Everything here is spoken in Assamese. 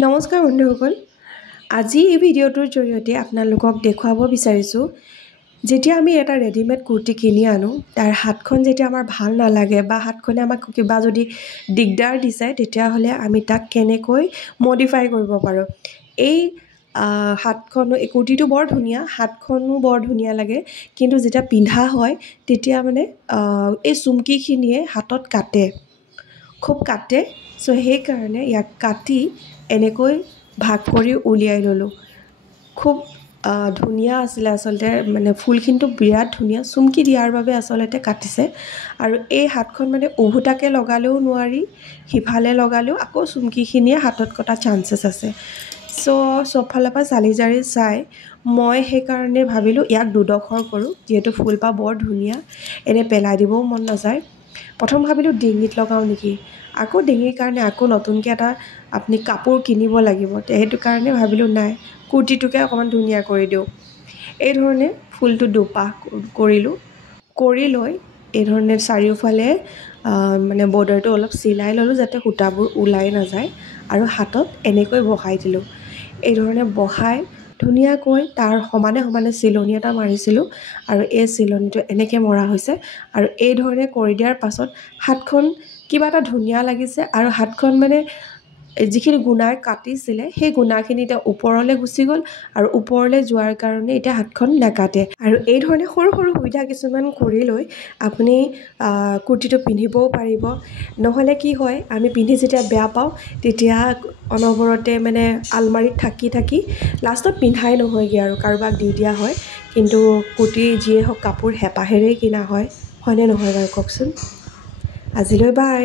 নমস্কাৰ বন্ধুসকল আজি এই ভিডিঅ'টোৰ জৰিয়তে আপোনালোকক দেখুৱাব বিচাৰিছোঁ যেতিয়া আমি এটা ৰেডিমেড কুৰ্তি কিনি আনো তাৰ হাতখন যেতিয়া আমাৰ ভাল নালাগে বা হাতখনে আমাক কিবা যদি দিগদাৰ দিছে তেতিয়াহ'লে আমি তাক কেনেকৈ মডিফাই কৰিব পাৰোঁ এই হাতখন এই কুৰ্তিটো বৰ ধুনীয়া হাতখনো বৰ ধুনীয়া লাগে কিন্তু যেতিয়া পিন্ধা হয় তেতিয়া মানে এই চুমকিখিনিয়ে হাতত কাটে খুব কাটে সো সেইকাৰণে ইয়াক কাটি এনেকৈ ভাগ কৰি উলিয়াই ল'লোঁ খুব ধুনীয়া আছিল আসলতে মানে ফুলখিনিটো বিৰাট ধুনীয়া চুমকি দিয়াৰ বাবে আসলতে কাটিছে আৰু এই হাতখন মানে উভুটাকে লগালেও নোৱাৰি হিফালে লগালেও আকৌ চুমকিখিনিয়ে হাতত কটা চান্সেছ আছে সো সবফালৰ পৰা চালি জাৰি চাই মই সেইকাৰণে ভাবিলোঁ ইয়াক দুডখৰ কৰোঁ যিহেতু ফুলপাহ বৰ ধুনীয়া এনে পেলাই দিবও মন নাযায় প্ৰথম ভাবিলোঁ ডিঙিত লগাওঁ নেকি আকৌ ডিঙিৰ কাৰণে আকৌ নতুনকৈ এটা আপুনি কাপোৰ কিনিব লাগিব সেইটো কাৰণে ভাবিলোঁ নাই কুৰ্তিটোকে অকণমান ধুনীয়া কৰি দিওঁ এই ধৰণে ফুলটো দুপাহ কৰিলোঁ কৰি লৈ এই ধৰণে চাৰিওফালে মানে বৰ্ডাৰটো অলপ চিলাই ল'লোঁ যাতে সূতাবোৰ ওলাই নাযায় আৰু হাতত এনেকৈ বহাই দিলোঁ এই ধৰণে বহাই ধুনীয়াকৈ তাৰ সমানে সমানে চিলনি এটা মাৰিছিলোঁ আৰু এই চিলনিটো এনেকৈ মৰা হৈছে আৰু এই ধৰণে কৰি দিয়াৰ পাছত হাতখন কিবা এটা ধুনীয়া লাগিছে আৰু হাতখন মানে যিখিনি গুণাই কাটিছিলে সেই গুণাখিনি এতিয়া ওপৰলৈ গুচি গ'ল আৰু ওপৰলৈ যোৱাৰ কাৰণে এতিয়া হাতখন নাকাটে আৰু এই ধৰণে সৰু সৰু সুবিধা কিছুমান কৰি লৈ আপুনি কুৰ্তিটো পিন্ধিবও পাৰিব নহ'লে কি হয় আমি পিন্ধি যেতিয়া বেয়া পাওঁ তেতিয়া অনবৰতে মানে আলমাৰীত থাকি থাকি লাষ্টত পিন্ধাই নহয়গৈ আৰু কাৰোবাক দি দিয়া হয় কিন্তু কুৰ্তি যিয়ে হওক কাপোৰ হেঁপাহেৰেই কিনা হয় হয়নে নহয় বাৰু কওকচোন আজিলৈ বাই